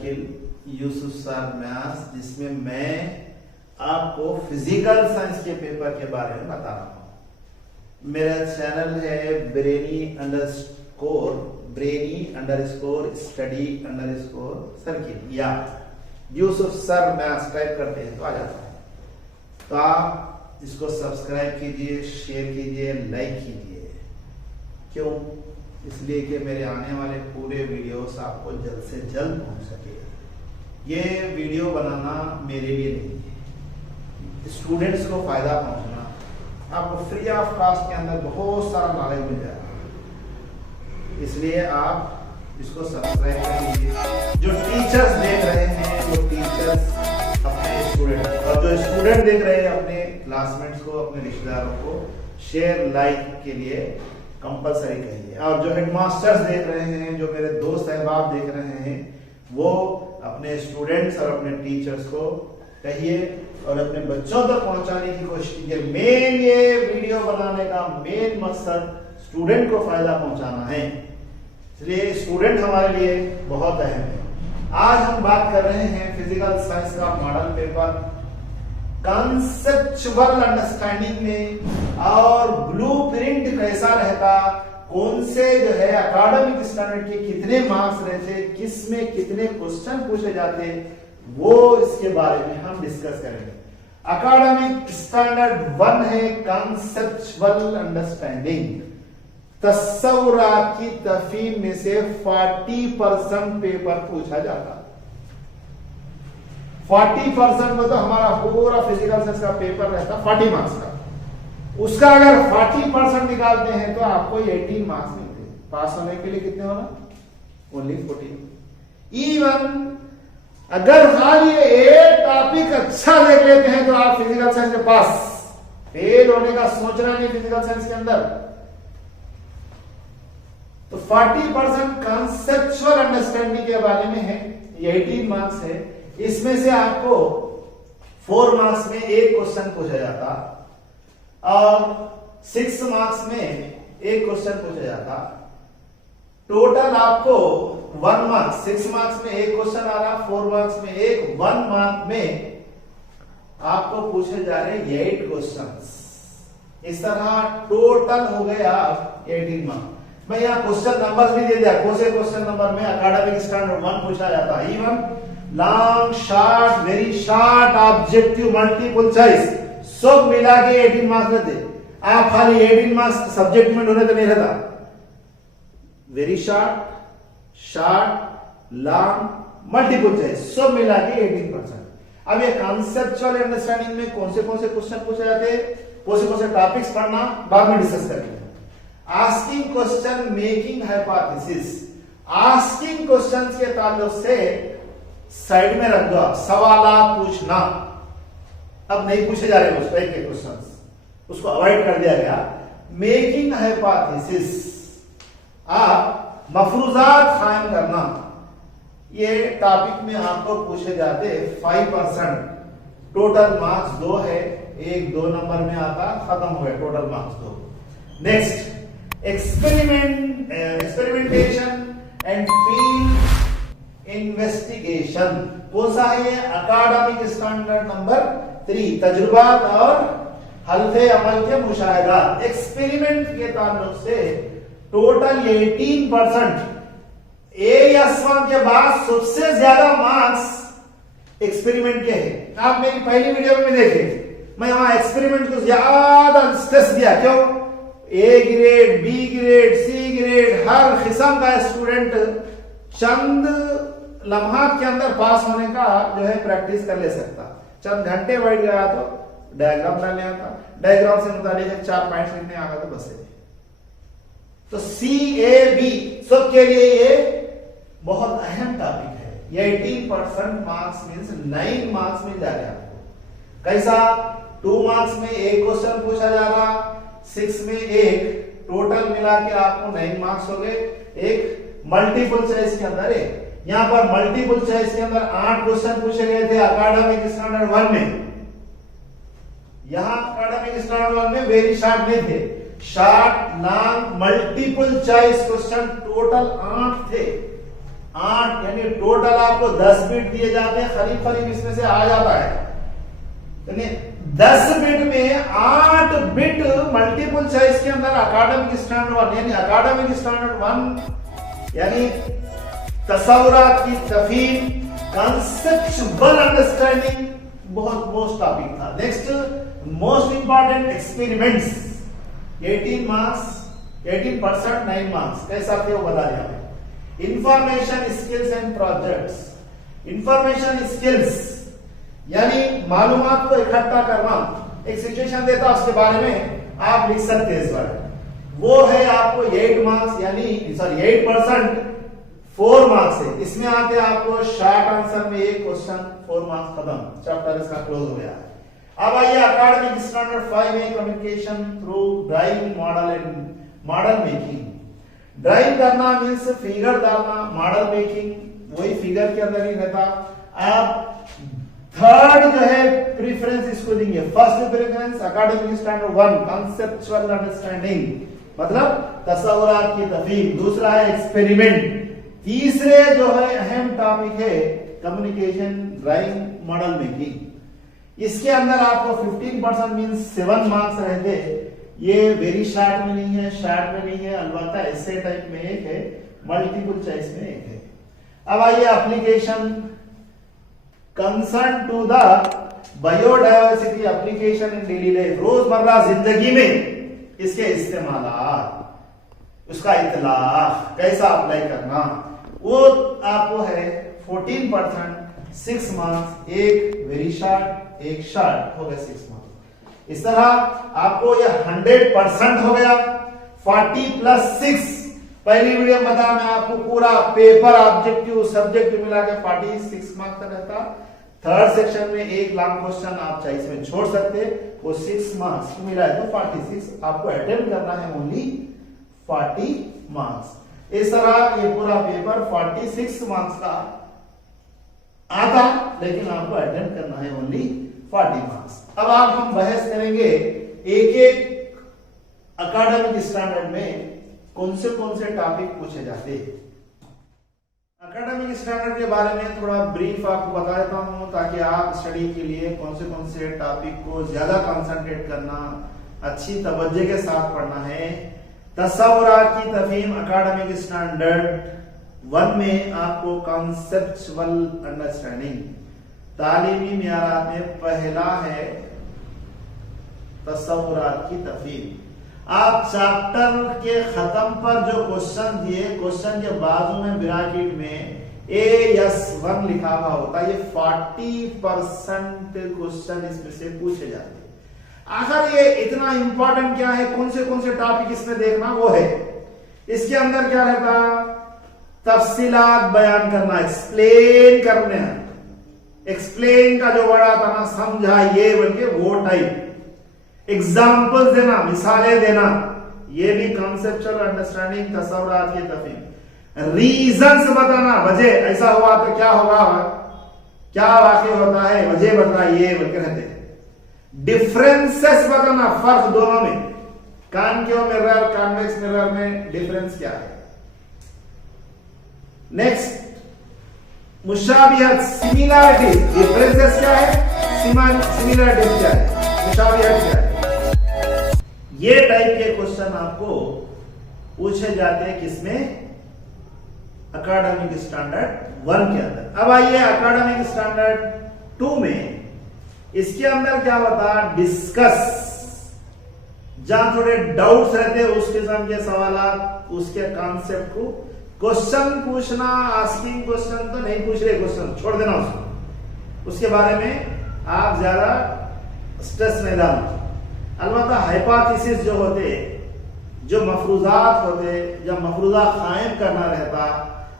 Circle Yusuf sir maths, जिसमें मैं आपको फिजिकल साइंस के पेपर के बारे में बता रहा हूं। मेरा चैनल है ब्रेनी_स्टडी_सर्किल या यूसुफ सर मैथ्स टाइप करते हैं तो आ जाता है। तो आप इसको सब्सक्राइब कीजिए, शेयर कीजिए, लाइक कीजिए। क्यों? इसलिए कि मेरे आने वाले पूरे वीडियोस आपको जल्द से जल्द पहुंच सके। ये वीडियो बनाना मेरे लिए नहीं है, स्टूडेंट्स को फायदा पहुंचना। आपको फ्री ऑफ कॉस्ट के अंदर बहुत सारा नॉलेज मिल जाएगा, इसलिए आप इसको सब्सक्राइब करिए। जो टीचर्स देख रहे हैं, वो टीचर्स अपने स्टूडेंट, और जो स्टूडेंट देख रहे हैं अपने क्लासमेट्स को, अपने रिश्तेदारों को शेयर लाइक के लिए कंपलसरी कहिए। और जो हेडमास्टर्स देख रहे हैं, जो मेरे दोस्त अहबाब देख रहे हैं, वो अपने स्टूडेंट्स और अपने टीचर्स को कहिए और अपने बच्चों तक पहुंचाने की कोशिश कीजिए। मेन ये वीडियो बनाने का मेन मकसद स्टूडेंट को फायदा पहुंचाना है, इसलिए स्टूडेंट हमारे लिए बहुत अहम है। आज हम बात कर रहे हैं फिजिकल साइंस का मॉडल पेपर कॉन्सेप्चुअल अंडरस्टैंडिंग में, और ब्लूप्रिंट कैसा रहता, कौन से जो है एकेडमिक स्टैंडर्ड के कितने मार्क्स रहते, किस में कितने क्वेश्चन पूछे जाते, वो इसके बारे में हम डिस्कस करेंगे। एकेडमिक स्टैंडर्ड 1 है कॉन्सेप्चुअल अंडरस्टैंडिंग। तस्वुरात की तफहीम में से 40% पेपर पूछा जाता। 40% में तो हमारा पूरा फिजिकल साइंस का पेपर रहता 40 मार्क्स का। उसका अगर 40% निकालते हैं तो आपको 18 मार्क्स मिलते हैं। पास होने के लिए कितने होना? ओनली 14। इवन अगर खाली एक टॉपिक अच्छा देख लेते हैं तो आप फिजिकल साइंस में पास। फेल होने का सोचना नहीं फिजिकल साइंस के अंदर। तो 40% कॉन्सेप्चुअल अंडरस्टैंडिंग के बारे में है, 18 मार्क्स है। इसमें से आपको 4 मार्क्स में एक क्वेश्चन पूछा जाता और 6 मार्क्स में एक क्वेश्चन पूछा जाता। टोटल आपको 1 मार्क्स, 6 मार्क्स में एक क्वेश्चन आ रहा, 4 मार्क्स में एक, 1 मार्क में आपको पूछे जा रहे 8 क्वेश्चंस। इस तरह टोटल हो गए आप 18 मार्क्स। मैं यहाँ क्वेश्चन नंबर भी दे दिया, कौन से क्वेश्चन नंबर में एकेडमिक स्टैंडर्ड 1 पूछा जाता है। Even long, short, very short, objective, multiple choice सब मिला के 18 मार्क्स रहते। आप खाली 18 मार्क्स सब्जेक्ट में ढूंढे तो नहीं रहता। Very short, short, long, multiple choice सब मिला के 18%। अब ये कॉन्सेप्चुअल अंडरस्टैंडिंग में कौन से क्वेश्चन पूछे जाते हैं, कौन से टॉपिक्स पढ़ना बाद में डिस्कस करेंगे। Asking question, making hypothesis. Asking questions के ताल्लुक से साइड में रख दो, सवाल पूछना अब नहीं पूछे जा रहे उसको, एक क्वेश्चंस उसको अवॉइड कर दिया गया। मेकिंग हाइपोथेसिस, आप मफरूजात कायम करना, ये टॉपिक में आपको पूछे जाते 5%। टोटल मार्क्स 2 है, एक 2 नंबर में आता, खत्म हो गया, total marks 2। Next experimentation and field investigation. कौन सा है ये? एकेडमिक स्टैंडर्ड नंबर 3, तजुर्बात और हल्फे अमल के मुशाहिदात। एक्सपेरिमेंट के ताल्लुक से टोटल 18%। AS1 के बाद सबसे ज्यादा मार्क्स एक्सपेरिमेंट के हैं। आप मेरी पहली वीडियो में देखे, मैं वहां एक्सपेरिमेंट को ज्यादा स्ट्रेस दिया। क्यों? A grade, B grade, C grade, हर किस्म का स्टूडेंट चंद लम्हात के अंदर पास होने का जो है प्रैक्टिस कर ले सकता। चंद घंटे बैठ गया तो डायग्राम डालने आता, डायग्राम से मुताबिक 4 पॉइंट्स लिखने आ गया तो बस। तो CAB सबके लिए ये बहुत अहम टॉपिक है। ये 18% मार्क्स मींस 9 मार्क्स मिल जाएगा आपको। कैसा? 2 मार्क्स में एक क्वेश्चन पूछा जा रहा, 6 में एक, टोटल मिला के आपको 9 मार्क्स हो गए। एक मल्टीपल चॉइस के अंदर है, यहां पर मल्टीपल चॉइस के अंदर 8 क्वेश्चन पूछे गए थे एकेडमिक स्टैंडर्ड 1 में। यहां एकेडमिक स्टैंडर्ड 1 में वेरी शॉर्ट में थे, short, long, multiple choice question total 8 थे। 8 यानी टोटल आपको 10 बिट दिए जाते हैं, करीब इसमें से आ जाता है। यानी 10 बिट में 8 बिट मल्टीपल चॉइस के अंदर एकेडमिक स्टैंडर्ड 1 यानी एकेडमिक स्टैंडर्ड 1 यानी तसव्वुरात की तफहीम, कंसेप्चुअल अंडरस्टैंडिंग बहुत मोस्ट टॉपिक था। Next most important experiments 18 marks 18% 9 marks कैसा थे वो बता दिया। Information skills and projects, information skills यानी मालूमात को इकट्ठा करना, एक सिचुएशन देता उसके बारे में आप लिख सकते हैं इस बारे में, वो है आपको 8 मार्क्स यानी सॉरी 8% 4 मार्क्स है। इसमें आते हैं आपको शॉर्ट आंसर में एक क्वेश्चन 4 मार्क्स खत्म, चैप्टर इसका क्लोज हो गया। अब आइए एकेडमिक स्टैंडर्ड 5 में communication through drawing model and model making. Drawing करना मीन्स फिगर डालना, मॉडल मेकिंग वही फिगर के अंदर ही रहता। आप थर्ड जो है प्रेफरेंस इसको देंगे, first preference academic standard 1 conceptual understanding मतलब तसव्वुरात की तफहीम, दूसरा है एक्सपेरिमेंट, तीसरे जो है अहम टॉपिक है कम्युनिकेशन ड्राइंग मॉडल मेकिंग। इसके अंदर आपको 15% मींस 7 मार्क्स रहते, ये वेरी शॉर्ट में नहीं है, शॉर्ट में नहीं है, अलबत्ता ऐसे टाइप में एक है, मल्टीपल चॉइस में एक है। अब आइए application concern to the biodiversity application in daily life, रोजमर्रा जिंदगी में इसके इस्तेमाल, उसका इतलाक कैसा अप्लाई करना, वो आपको है 14% 6 मार्क्स, एक वेरी शॉर्ट एक शॉर्ट हो गए 6 मार्क्स। इस तरह आपको ये 100% हो गया। 40 + 6 पहली वीडियो में बता मैं आपको पूरा पेपर ऑब्जेक्टिव सब्जेक्ट मिला के 46 मार्क्स का रहता। थर्ड सेक्शन में 1 लाख क्वेश्चन आप चाहे इसमें छोड़ सकते, वो 6 मार्क्स मिला है तो 46 आपको अटेम्प्ट करना है, ओनली 40 मार्क्स। इस तरह ये पूरा पेपर 46 मार्क्स का आता, लेकिन आपको अटेम्प्ट करना है ओनली 40 मार्क्स। अब आप हम बहस करेंगे एक एकेडमिक स्टैंडर्ड में कौन से टॉपिक पूछे जाते हैं। एकेडमिक स्टैंडर्ड के बारे में थोड़ा ब्रीफ आपको बता देता हूं ताकि आप स्टडी के लिए कौन से टॉपिक को ज्यादा कंसंट्रेट करना, अच्छी तवज्जो के साथ पढ़ना है। तसव्वुरात की तफहीम एकेडमिक स्टैंडर्ड 1 में आपको कॉन्सेप्चुअल अंडरस्टैंडिंग, तालीमी मियारात में पहला है तसव्वुरात की तफहीम। आप चैप्टर के खत्म पर जो क्वेश्चन दिए, क्वेश्चन के बाजू में ब्रैकेट में AS1 लिखा हुआ होता है, ये 40% क्वेश्चन इसमें से पूछे जाते हैं। आखिर ये इतना इंपॉर्टेंट क्या है, कौन से टॉपिक इसमें देखना वो है। इसके अंदर क्या रहता, तफसीलात बयान करना, एक्सप्लेन करना, एक्सप्लेन का जो वर्ड आता ना, समझाइए बल्कि वो टाइप, एग्जाम्पल देना, मिसालें देना, ये भी कॉन्सेप्चुअल अंडरस्टैंडिंग तसव्वुरात की तफहीम। रीजंस बताना, वजह ऐसा हुआ तो क्या होगा, क्या वाकई होता है, वजह बताइए बल्कि रहते हैं। डिफरेंसेस बताना, फर्क दोनों में, कॉनकेव मिरर कॉन्वेक्स मिरर में डिफरेंस क्या है। नेक्स्ट मुशाबिहत सिमिलैरिटी, डिफरेंसेस क्या है, सिमिलैरिटीज क्या है, मुशाबिहत क्या है। ये टाइप के क्वेश्चन आपको पूछे जाते हैं किसमें, एकेडमिक स्टैंडर्ड 1 के अंदर। अब आइए एकेडमिक स्टैंडर्ड 2 में, इसके अंदर क्या होता, डिस्कस, जहां थोड़े डाउट्स रहते हैं उस किस्म के सवाल, उसके कॉन्सेप्ट को क्वेश्चन पूछना, आस्किंग क्वेश्चन तो नहीं पूछ रहे, क्वेश्चन छोड़ देना उसको, उसके बारे में आप ज्यादा स्ट्रेस में डालना। अलबत्ता हाइपोथेसिस जो होते, जो मफरूजात होते, जब मफरूजा कायम करना रहता,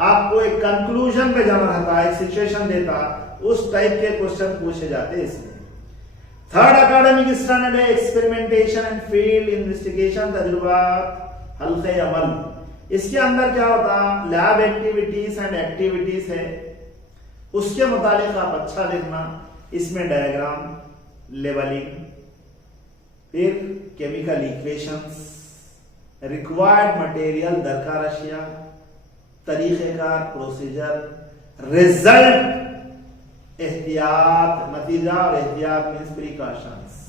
आपको एक कंक्लूजन पे जाना रहता, एक सिचुएशन देता, उस टाइप के क्वेश्चन पूछे जाते हैं इसमें। थर्ड एकेडमिक स्टैंडर्ड है एक्सपेरिमेंटेशन एंड फील्ड इन्वेस्टिगेशन, तजुर्बात हल्के अमल। इसके अंदर क्या होता, लैब एक्टिविटीज एंड एक्टिविटीज है, उसके मुतालिक आप अच्छा लिखना। इसमें डायग्राम, लेबलिंग, फिर केमिकल इक्वेशंस, रिक्वायर्ड मटेरियल, दरकार अशिया, तरीक़ेकार, प्रोसीजर, रिजल्ट, एहतियात, नतीजा और एहतियात मीन्स प्रिकॉशंस।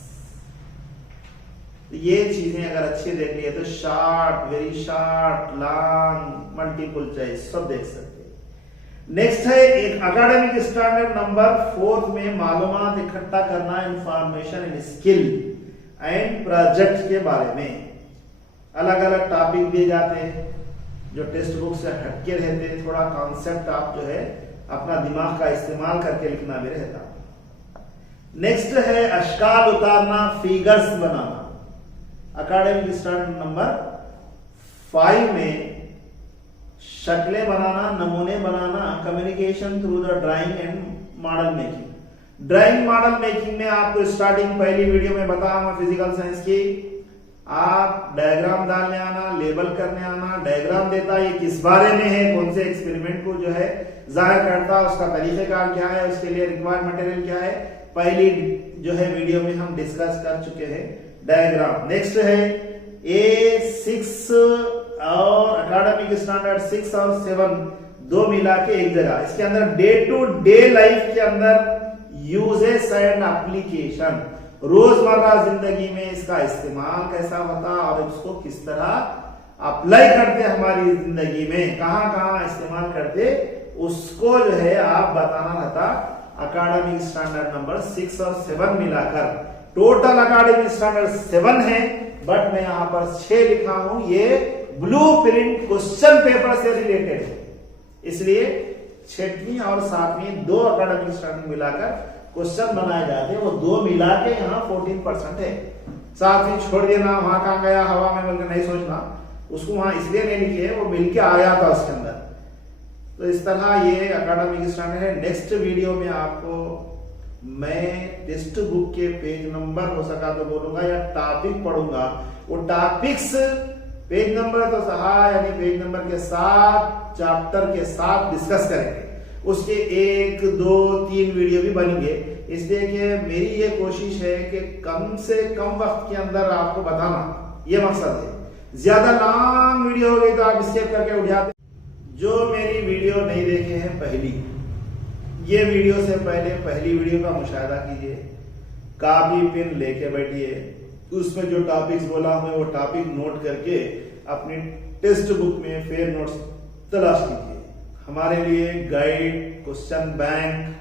ये चीजें अगर अच्छी देख लिए तो short, very short, long, multiple choice सब देख सकते हैं। नेक्स्ट है एक एकेडमिक स्टैंडर्ड नंबर 4 में मालूमात इकट्ठा करना, information and skill and project के बारे में। अलग अलग टॉपिक दिए जाते हैं जो टेक्स्ट बुक से हटके रहते हैं, थोड़ा कॉन्सेप्ट आप जो है अपना दिमाग का इस्तेमाल करके लिखना भी रहता। नेक्स्ट है अशकाल उतारना, फिगर्स बनाना। एकेडमिक स्टैंडर्ड नंबर 5 में शक्लें बनाना, नमूने बनाना, communication through the drawing and model making. Drawing model making में आपको स्टार्टिंग पहली वीडियो में बताया फिजिकल साइंस की, आप डायग्राम डालने आना, लेबल करने आना, डायग्राम देता ये किस बारे में है, कौन से एक्सपेरिमेंट को जो है जाहिर करता, उसका तरीक़ेकार क्या है, उसके लिए रिक्वायर्ड मटेरियल क्या है, पहली जो है वीडियो में हम डिस्कस कर चुके हैं डायग्राम। नेक्स्ट है A6 और एकेडमिक स्टैंडर्ड 6 और 7 दो मिला के एक जगह, इसके अंदर डे टू डे लाइफ के अंदर यूजेस एंड एप्लीकेशन, रोजमर्रा जिंदगी में इसका इस्तेमाल कैसा होता और उसको किस तरह अप्लाई करते हमारी जिंदगी में, कहां कहां इस्तेमाल करते, उसको जो है आप बताना रहता। एकेडमिक स्टैंडर्ड नंबर 6 और 7 मिलाकर टोटल एकेडमिक स्टैंडर्ड 7 है, बट मैं यहां पर 6 लिखा हूं, ये ब्लूप्रिंट क्वेश्चन पेपर से रिलेटेड है, इसलिए 6वीं और 7वीं दो एकेडमिक स्टैंडर्ड मिलाकर क्वेश्चन बनाए जाते हैं, वो दो मिला के यहाँ 14% है। 7वीं छोड़ देना, वहां कहां गया हवा में बोलकर नहीं सोचना, उसको वहां इसलिए नहीं लिखे, वो मिलके आया था उसके अंदर। तो इस तरह ये एकेडमिक स्टैंडर्ड है। नेक्स्ट वीडियो में आपको मैं टेक्स्ट बुक के पेज नंबर हो सका तो बोलूंगा या टॉपिक पढ़ूंगा, वो टॉपिक्स पेज नंबर तो सहा यानी पेज नंबर के साथ चैप्टर के साथ डिस्कस करेंगे, उसके 1, 2, 3 वीडियो भी बनेंगे। इसलिए कि मेरी ये कोशिश है कि कम से कम वक्त के अंदर आपको बताना, ये मकसद है। ज्यादा लॉन्ग वीडियो हो गई तो आप स्किप करके उठ जाते। जो मेरी वीडियो नहीं देखे हैं पहली, ये वीडियो से पहले पहली वीडियो का मुशाहिदा कीजिए, कॉपी पेन लेके बैठिए, उसमें जो टॉपिक्स बोला हूं वो टॉपिक नोट करके अपनी टेक्स्ट बुक में फेयर नोट्स तलाश कीजिए। हमारे लिए guide, question bank,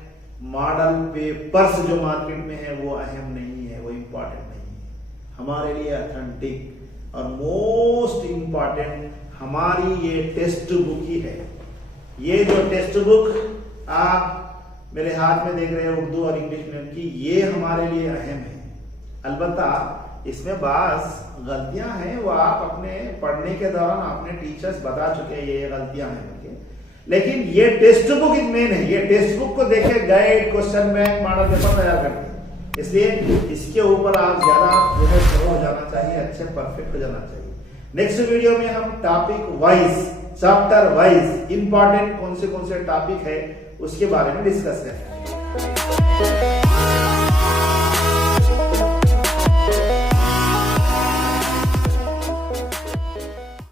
model papers जो मार्केट में है वो अहम नहीं है, वो इंपॉर्टेंट नहीं है। हमारे लिए ऑथेंटिक और मोस्ट इंपॉर्टेंट हमारी ये टेक्स्ट बुक ही है। ये जो टेक्स्ट बुक आप मेरे हाथ में देख रहे हैं उर्दू और इंग्लिश मीडियम की, ये हमारे लिए अहम है। अलबत्ता इसमें बास गलतियां हैं, वो आप अपने पढ़ने के दौरान अपने टीचर्स बता चुके हैं ये गलतियां हैं, लेकिन ये टेक्स्ट बुक मेन है। ये टेक्स्ट बुक को देखे guide, question bank, model paper तैयार करते हैं, इसलिए इसके ऊपर आप ज्यादा जो है थोड़ा हो जाना चाहिए, अच्छे परफेक्ट हो जाना चाहिए। नेक्स्ट वीडियो में हम topic wise, chapter wise important कौन से टॉपिक है उसके बारे में डिस्कस करेंगे।